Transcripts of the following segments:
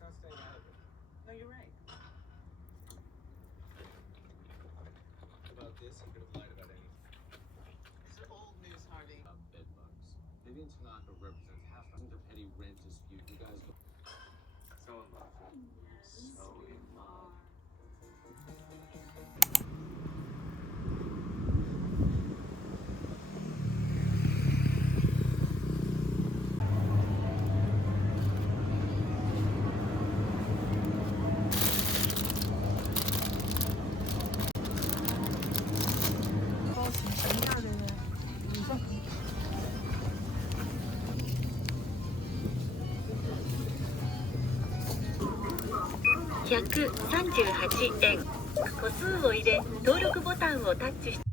not staying out of it. No, you're right. About this, he could have lied about anything. It's old news, Harvey. Bed bugs. Vivian Tanaka represents half a petty rent dispute. You guys go so in love. So in love. $138円。個数を入れ、登録ボタンをタッチして。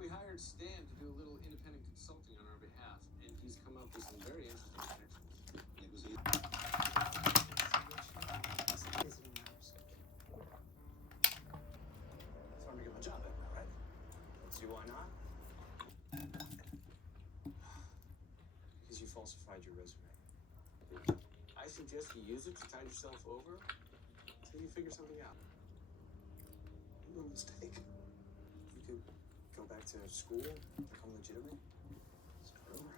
We hired Stan to do a little independent consulting on our behalf, and he's come up with some very interesting connections. It was easy. That's why I'm making my job at now, right? Let's see why not. Because you falsified your resume. I suggest you use it to tide yourself over until you figure something out. No mistake. You could go back to school, become legitimate. Start over.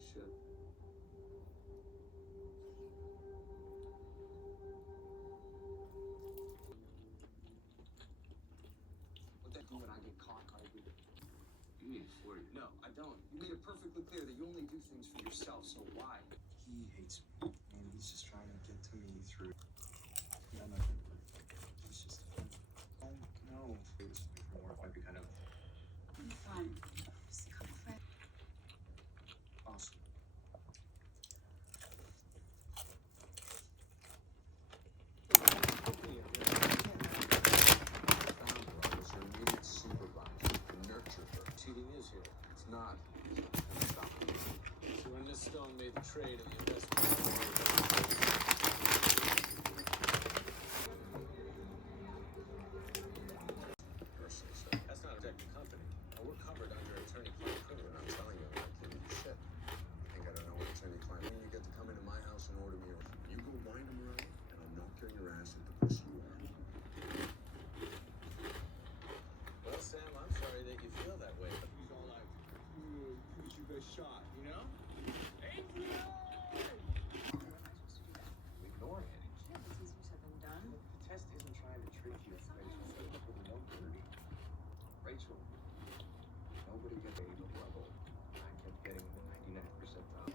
Should. What that do when I get caught, Harvey? You need to swear. No, I don't. You made it perfectly clear that you only do things for yourself, so why? He hates me, and he's just trying to get to me through. Yeah, nothing. It's just. Oh, no. This from work might be kind of Fun. Just a couple friends. awesome. Cheating is here. It's not. So when Miss Stone made the trade of the investment. Personally, so that's not a tech company. We're covered under attorney-client privilege. I'm telling you, I'm not giving you shit. You think I don't know what attorney-client means? You get to come into my house and order me around. You go wind them around, and I'll knock you on your ass at the pussy you are. Well, Sam, I'm sorry that you feel that way. He's all like, because you got shot, you know? Adrian! Ignore it. Yeah, it's easier said than done. The test isn't trying to trick you. It's trying to put no dirty. Rachel, nobody gets a level. I kept getting the 99th percentile.